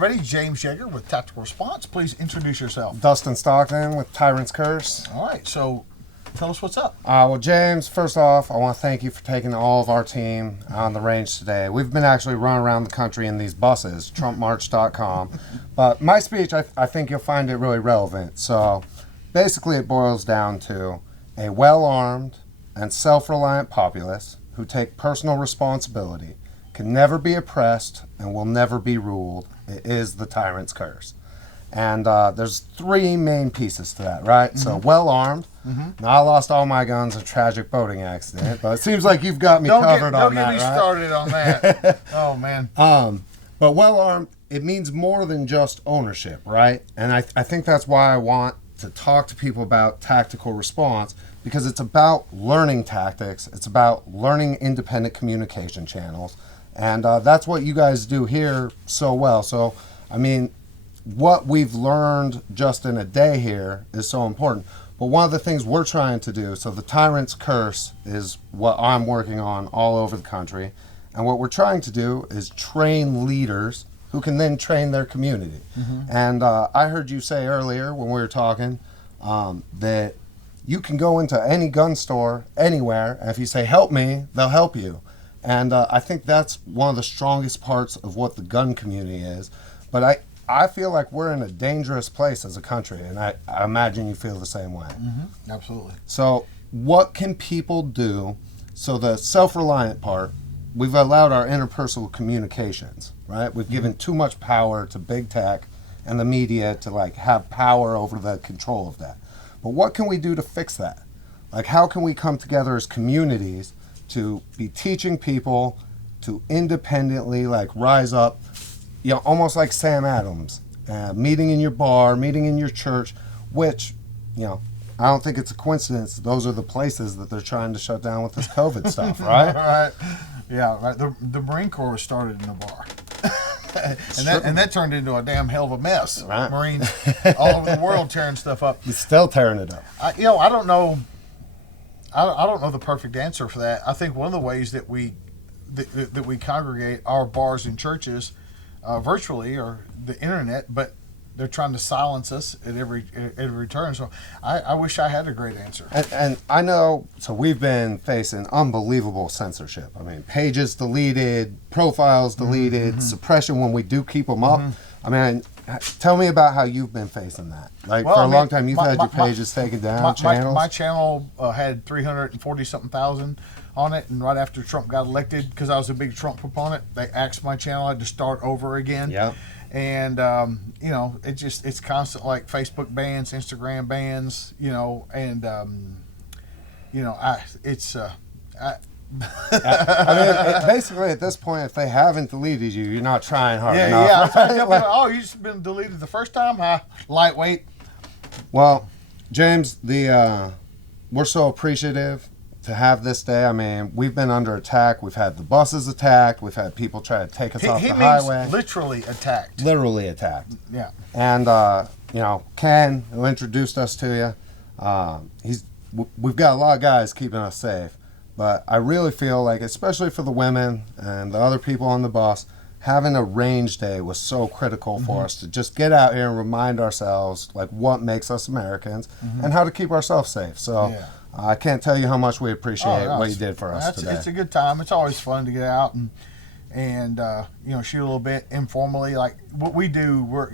everybody. James Yeager with Tactical Response. Please introduce yourself. Dustin Stockton with TYRANTS CURSE. All right, so tell us what's up. Well, James, first off, I want to thank you for taking all of our team on the range today. We've been actually running around the country in these buses, trumpmarch.com. But my speech, I think you'll find it really relevant. So basically it boils down to a well-armed and self-reliant populace who take personal responsibility, can never be oppressed, and will never be ruled. It is the TYRANTS CURSE. And there's three main pieces to that, right? Mm-hmm. So well-armed. Mm-hmm. Now, I lost all my guns in a tragic boating accident, but it seems like you've got me covered on that, Don't get me started on that. Oh, man. But well-armed, it means more than just ownership, right? And I think that's why I want to talk to people about tactical response, because it's about learning tactics. It's about learning independent communication channels. And that's what you guys do here so well. So, I mean, what we've learned just in a day here is so important. But one of the things we're trying to do, so the TYRANTS CURSE is what I'm working on all over the country. And what we're trying to do is train leaders who can then train their community. Mm-hmm. And I heard you say earlier when we were talking that you can go into any gun store anywhere, and if you say, help me, they'll help you. And I think that's one of the strongest parts of what the gun community is. But I feel like we're in a dangerous place as a country, and I imagine you feel the same way. Mm-hmm. Absolutely. So what can people do? So the self-reliant part, we've allowed our interpersonal communications, right? We've given too much power to big tech and the media to like have power over the control of that. But what can we do to fix that? Like, how can we come together as communities to be teaching people to independently like rise up, you know, almost like Sam Adams, meeting in your bar, meeting in your church, which, you know, I don't think it's a coincidence. Those are the places that they're trying to shut down with this COVID stuff, right? Right. Yeah, right. The Marine Corps was started in a bar. and that turned into a damn hell of a mess. Right. Marines all over the world tearing stuff up. You're still tearing it up. I don't know. I don't know the perfect answer for that. I think one of the ways that we congregate our bars and churches virtually or the internet, but they're trying to silence us at every turn. So I wish I had a great answer. And I know, so we've been facing unbelievable censorship. I mean, pages deleted, profiles deleted, mm-hmm. suppression when we do keep them up. Mm-hmm. I mean, tell me about how you've been facing that. Like, for a long time, you've had your pages taken down, channels? My channel had 340-something thousand on it, and right after Trump got elected, because I was a big Trump proponent, they axed my channel. I had to start over again. Yep. And, you know, it's constant, like Facebook bans, Instagram bans, you know, and, you know, I mean, basically at this point, if they haven't deleted you, you're not trying hard enough. Yeah. Right? Oh, you've just been deleted the first time? Huh? Lightweight. Well, James, we're so appreciative to have this day. I mean, we've been under attack. We've had the buses attacked. We've had people try to take us off the highway. Literally attacked. Literally attacked. Yeah. And, you know, Ken, who introduced us to you, we've got a lot of guys keeping us safe. But I really feel like, especially for the women and the other people on the bus, having a range day was so critical for us to just get out here and remind ourselves like what makes us Americans and how to keep ourselves safe. So I can't tell you how much we appreciate what you did for us today. It's a good time. It's always fun to get out and you know, shoot a little bit informally. Like what we do, we're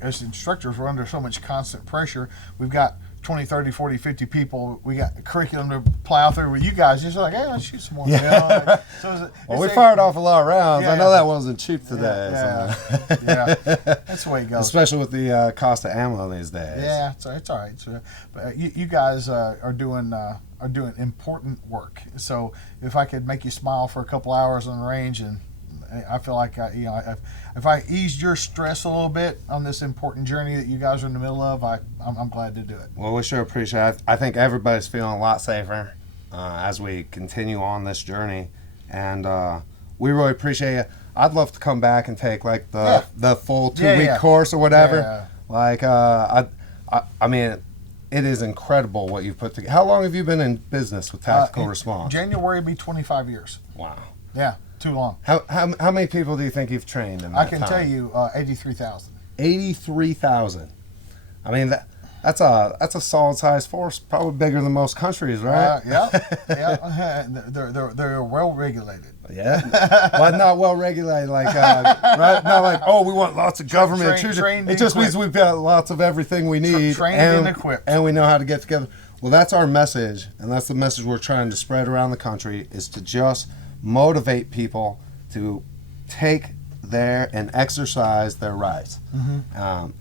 as instructors, we're under so much constant pressure. We've got 20, 30, 40, 50 people. We got a curriculum to plow through with you guys. Just like, hey, let's shoot some more. Yeah. You know, like, so well, we fired off a lot of rounds. Yeah. I know that wasn't cheap today. Yeah. So. Yeah. That's the way it goes. Especially with the cost of ammo these days. Yeah, it's all right. So, but you guys are doing important work. So if I could make you smile for a couple hours on the range, and I feel like if I eased your stress a little bit on this important journey that you guys are in the middle of, I'm glad to do it. Well, we sure appreciate it. I think everybody's feeling a lot safer as we continue on this journey, and we really appreciate it. I'd love to come back and take like the full 2-week course or whatever. Yeah. Like I mean, it is incredible what you've put together. How long have you been in business with Tactical Response? January will be 25 years. Wow. Yeah, too long. How many people do you think you've trained in that I can time? tell you 83,000. 83,000. I mean, that's a solid size force, probably bigger than most countries, right? Yeah. They're well regulated. Yeah, but not well regulated. Like, right? Not like, oh, we want lots of government. Trained It just means we've got lots of everything we need, trained and equipped, and we know how to get together. Well, that's our message, and that's the message we're trying to spread around the country: is to just motivate people to take and exercise their rights.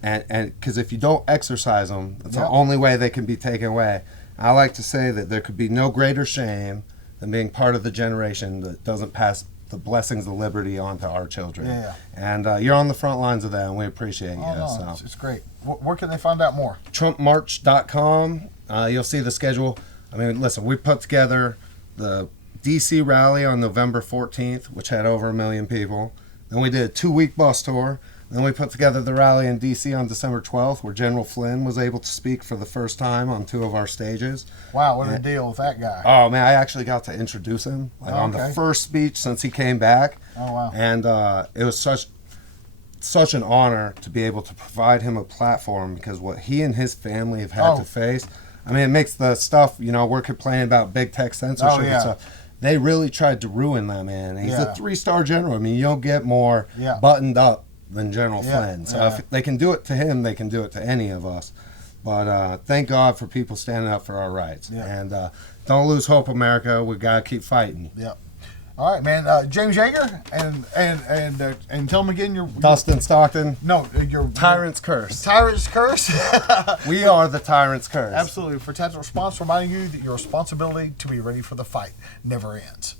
And because if you don't exercise them, it's the only way they can be taken away. I like to say that there could be no greater shame than being part of the generation that doesn't pass the blessings of liberty on to our children. And you're on the front lines of that, and we appreciate you. No, it's great. Where can they find out more? TrumpMarch.com. You'll see the schedule. I mean, listen, we put together the DC rally on November 14th, which had over 1 million people. Then we did a 2-week bus tour. Then we put together the rally in D.C. on December 12th, where General Flynn was able to speak for the first time on 2 of our stages. Wow, what a deal with that guy. Oh, man, I actually got to introduce him on the first speech since he came back. Oh, wow. And it was such an honor to be able to provide him a platform, because what he and his family have had to face, I mean, it makes the stuff, we're complaining about big tech censorship and stuff. They really tried to ruin that man. He's a 3-star general. I mean, you don't get more buttoned up than General Flynn. So if they can do it to him, they can do it to any of us. But thank God for people standing up for our rights. And don't lose hope, America. We got to keep fighting. Yep. All right, man. James Yeager, and tell him again your Dustin Stockton. No, your Tyrant's Curse. Tyrant's Curse. We are the Tyrant's Curse. Absolutely. For Tactical Response, reminding you that your responsibility to be ready for the fight never ends.